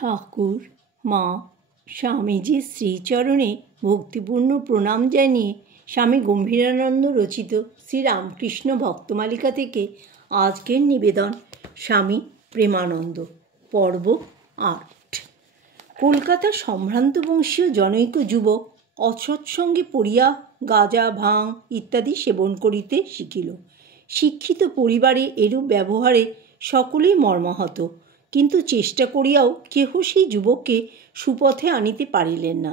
ঠাকুর মা স্বামীজির শ্রীচরণে ভক্তিপূর্ণ প্রণাম জানিয়ে স্বামী গম্ভীরানন্দ রচিত শ্রীরামকৃষ্ণ ভক্তমালিকা থেকে আজকের নিবেদন স্বামী প্রেমানন্দ পর্ব ৮। কলকাতার সম্ভ্রান্ত বংশীয় জনৈক যুবক অসৎসঙ্গে পড়িয়া গাঁজা ভাং ইত্যাদি সেবন করিতে শিখিল। শিক্ষিত পরিবারে এরূপ ব্যবহারে সকলেই মর্মাহত, কিন্তু চেষ্টা করিয়াও কেহ সেই যুবককে সুপথে আনিতে পারিলেন না।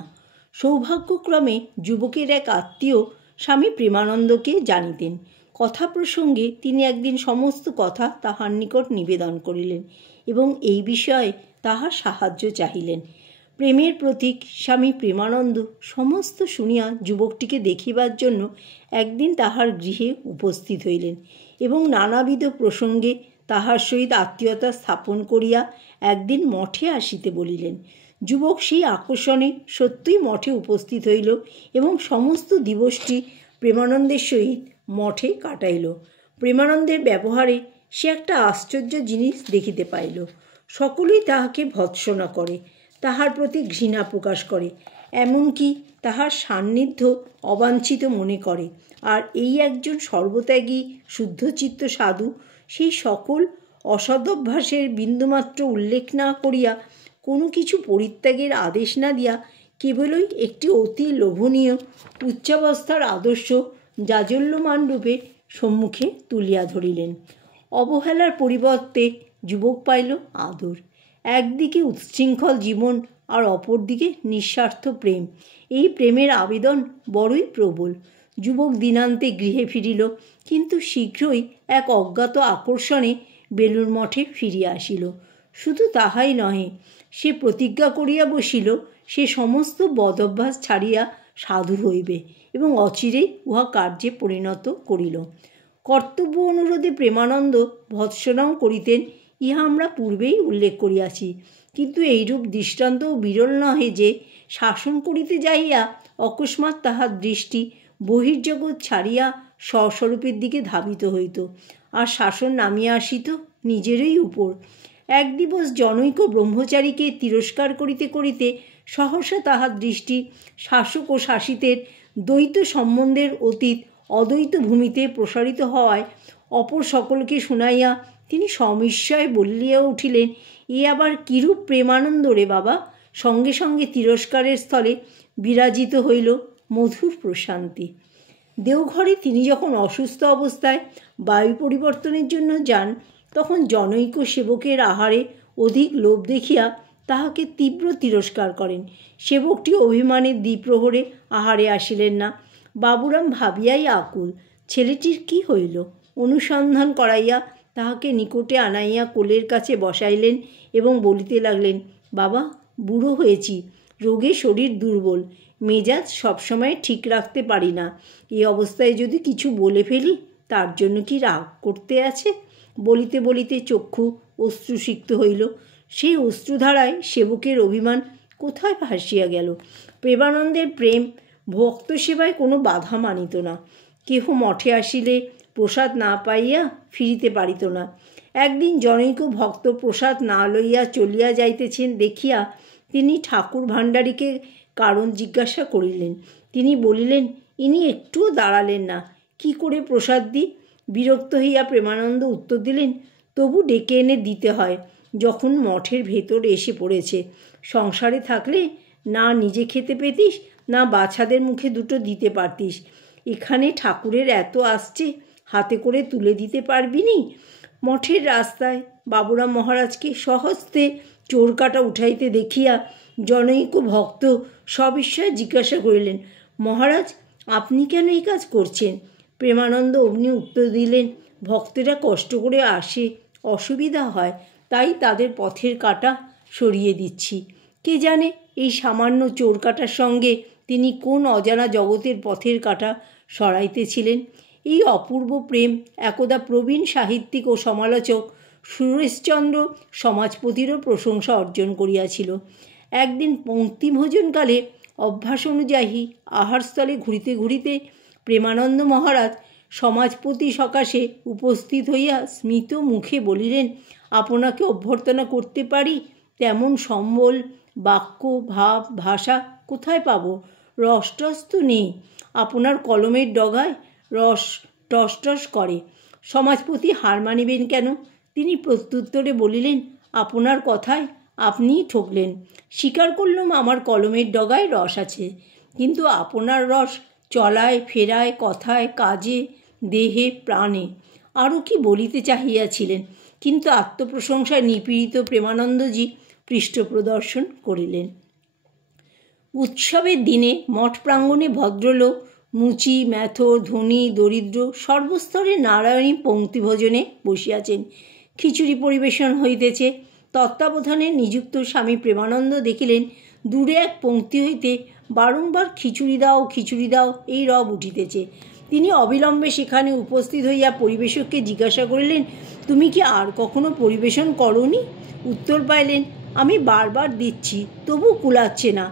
সৌভাগ্যক্রমে যুবকের এক আত্মীয় স্বামী প্রেমানন্দকে জানিতেন। কথা প্রসঙ্গে তিনি একদিন সমস্ত কথা তাহার নিকট নিবেদন করিলেন এবং এই বিষয়ে তাহার সাহায্য চাহিলেন। প্রেমের প্রতীক স্বামী প্রেমানন্দ সমস্ত শুনিয়া যুবকটিকে দেখিবার জন্য একদিন তাহার গৃহে উপস্থিত হইলেন এবং নানাবিধ প্রসঙ্গে তাহার সহিত আত্মীয়তা স্থাপন করিয়া একদিন মঠে আসিতে বলিলেন। যুবক সেই আকর্ষণে সত্যই মঠে উপস্থিত হইল এবং সমস্ত দিবসটি প্রেমানন্দের সহিত মঠে কাটাইল। প্রেমানন্দের ব্যবহারে সে একটা আশ্চর্য জিনিস দেখিতে পাইল। সকলেই তাহাকে ভৎসনা করে, তাহার প্রতি ঘৃণা প্রকাশ করে, এমনকি তাহার সান্নিধ্য অবাঞ্ছিত মনে করে। আর এই একজন সর্বত্যাগী শুদ্ধচিত্ত সাধু সেই সকল অসদভ্যাসের বিন্দুমাত্র উল্লেখ না করিয়া, কোনো কিছু পরিত্যাগের আদেশ না দিয়া কেবলই একটি অতি লোভনীয় উচ্চাবস্থার আদর্শ জাজল্যমান রূপে সম্মুখে তুলিয়া ধরিলেন। অবহেলার পরিবর্তে যুবক পাইল আদর। একদিকে উচ্ছৃঙ্খল জীবন আর অপরদিকে নিঃস্বার্থ প্রেম। এই প্রেমের আবেদন বড়ই প্রবল। যুবক দিনান্তে গৃহে ফিরিল, কিন্তু শীঘ্রই এক অজ্ঞাত আকর্ষণে বেলুড় মঠে ফিরিয়া আসিল। শুধু তাহাই নহে, সে প্রতিজ্ঞা করিয়া বসিল সে সমস্ত বদভ্যাস ছাড়িয়া সাধু হইবে এবং অচিরেই উহা কার্যে পরিণত করিল। কর্তব্য অনুরোধে প্রেমানন্দ ভৎসনাও করিতেন, ইহা আমরা পূর্বেই উল্লেখ করিয়াছি। কিন্তু এইরূপ দৃষ্টান্তও বিরল নহে যে শাসন করিতে যাইয়া অকস্মাৎ তাহার দৃষ্টি বহির্জগৎ ছাড়িয়া স্বস্বরূপের দিকে ধাবিত হইত, আর শাসন নামিয়া আসিত নিজেরই উপর। এক দিবস জনৈক ব্রহ্মচারীকে তিরস্কার করিতে করিতে সহসা তাহার দৃষ্টি শাসক ও শাসিতের দ্বৈত সম্বন্ধের অতীত অদ্বৈত ভূমিতে প্রসারিত হওয়ায় অপর সকলকে শুনাইয়া তিনি সবিস্ময়ে বলিয়া উঠিলেন, এ আবার কিরূপ প্রেমানন্দ রে বাবা! সঙ্গে সঙ্গে তিরস্কারের স্থলে বিরাজিত হইল মধুর প্রশান্তি। দেওঘরে তিনি যখন অসুস্থ অবস্থায় বায়ু পরিবর্তনের জন্য যান, তখন জনৈক সেবকের আহারে অধিক লোভ দেখিয়া তাহাকে তীব্র তিরস্কার করেন। সেবকটি অভিমানে দ্বিপ্রহরে আহারে আসিলেন না। বাবুরাম ভাবিয়াই আকুল, ছেলেটির কি হইল? অনুসন্ধান করাইয়া তাহাকে নিকটে আনাইয়া কোলের কাছে বসাইলেন এবং বলিতে লাগলেন, বাবা, বুড়ো হয়েছি, রোগে শরীর দুর্বল, মেজাজ সবসময় ঠিক রাখতে পারি না। এই অবস্থায় যদি কিছু বলে ফেলি, তার জন্য কি রাগ করতে আছে? বলিতে বলিতে চক্ষু অশ্রুসিক্ত হইল। সেই অশ্রুধারায় সেবকের অভিমান কোথায় ভাসিয়া গেল? প্রেমানন্দের প্রেম ভক্ত সেবায় কোনো বাধা মানিত না। কেহ মঠে আসিলে প্রসাদ না পাইয়া ফিরিতে পারিত না। একদিন জনৈক ভক্ত প্রসাদ না লইয়া চলিয়া যাইতেছেন দেখিয়া তিনি ঠাকুর ভাণ্ডারীকে কারণ জিজ্ঞাসা করিলেন। তিনি বলিলেন, ইনি একটুও দাঁড়ালেন না, কি করে প্রসাদ দিই? বিরক্ত হইয়া প্রেমানন্দ উত্তর দিলেন, তবু ডেকে এনে দিতে হয় যখন মঠের ভেতরে এসে পড়েছে। সংসারে থাকলে না নিজে খেতে পেতিস, না বাছাদের মুখে দুটো দিতে পারতিস। এখানে ঠাকুরের এত আসছে, হাতে করে তুলে দিতে পারবি নি? মঠের রাস্তায় বাবুরাম মহারাজকে স্বহস্তে চোর কাটা উঠাইতে দেখিয়া জনৈক ভক্ত সবিস্ময়ে জিজ্ঞাসা করিলেন, মহারাজ, আপনি কেন এই কাজ করছেন? প্রেমানন্দ অগ্নি উত্তর দিলেন, ভক্তেরা কষ্ট করে আসে, অসুবিধা হয়, তাই তাদের পথের কাটা সরিয়ে দিচ্ছি। কে জানে এই সামান্য চোর কাটার সঙ্গে তিনি কোন অজানা জগতের পথের কাটা সরাইতেছিলেন। এই অপূর্ব প্রেম একদা প্রবীণ সাহিত্যিক ও সমালোচক সুরেশচন্দ্র সমাজপতিরও প্রশংসা অর্জন করিয়াছিল। একদিন পঙ্ক্তিভোজনকালে অভ্যাস অনুযায়ী আহারস্থলে ঘুরিতে ঘুরিতে প্রেমানন্দ মহারাজ সমাজপতি সকাশে উপস্থিত হইয়া স্মিত মুখে বলিলেন, আপনাকে অভ্যর্থনা করতে পারি? তেমন সম্বল, বাক্য, ভাব, ভাষা কোথায় পাব? রস-টস তো নেই। আপনার কলমের ডগায় রস টস করে। সমাজপতি হার মানিবেন কেন? তিনি প্রত্যুত্তরে বলিলেন, আপনার কথায় আপনিই ঠকলেন। স্বীকার করলাম আমার কলমের ডগায় রস আছে, কিন্তু আপনার রস চলায় ফেরায়, কথায়, কাজে, দেহে, প্রাণে। আরও কি বলিতে চাহিয়াছিলেন, কিন্তু আত্মপ্রশংসায় নিপীড়িত প্রেমানন্দজি পৃষ্ঠ প্রদর্শন করিলেন। উৎসবের দিনে মঠ প্রাঙ্গণে ভদ্রলোক, মুচি, ম্যাথর, ধনী, দরিদ্র সর্বস্তরে নারায়ণী পঙ্ক্তিভোজনে বসিয়াছেন। খিচুড়ি পরিবেশন হইতেছে। তত্ত্বাবধানে নিযুক্ত স্বামী প্রেমানন্দ দেখিলেন দূরে এক পঙ্ক্তি হইতে বারংবার খিচুড়ি দাও, খিচুড়ি দাও এই রব উঠিতেছে। তিনি অবিলম্বে সেখানে উপস্থিত হইয়া পরিবেশককে জিজ্ঞাসা করিলেন, তুমি কি আর কখনো পরিবেশন করনি? উত্তর পাইলেন, আমি বারবার দিচ্ছি, তবু কুলাচ্ছে না।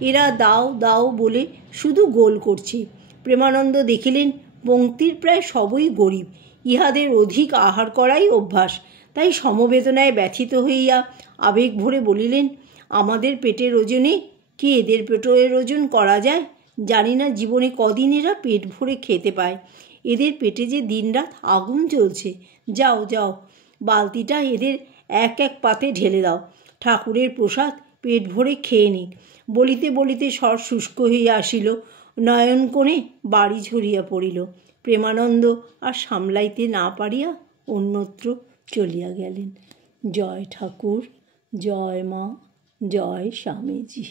এরা দাও দাও বলে শুধু গোল করছে। প্রেমানন্দ দেখিলেন পঙ্ক্তির প্রায় সবই গরিব, ইহাদের অধিক আহার করাই অভ্যাস। তাই সমবেদনায় ব্যথিত হইয়া আবেগ ভরে বলিলেন, আমাদের পেটের ওজনে কি এদের পেটের ওজন করা যায়? জানি না জীবনে কদিন এরা পেট ভরে খেতে পায়। এদের পেটে যে দিনরাত আগুন জ্বলছে। যাও যাও, বালতিটা এদের এক এক পাতে ঢেলে দাও। ঠাকুরের প্রসাদ পেট ভরে খেয়ে নিক। বলিতে বলিতে স্বর শুষ্ক হইয়া আসিল, নয়নকোণে বাড়ি ঝরিয়া পড়িল। প্রেমানন্দ আর সামলাইতে না পারিয়া অন্যত্র চলিয়া গেলেন। জয় ঠাকুর, জয় মা, জয় স্বামীজি।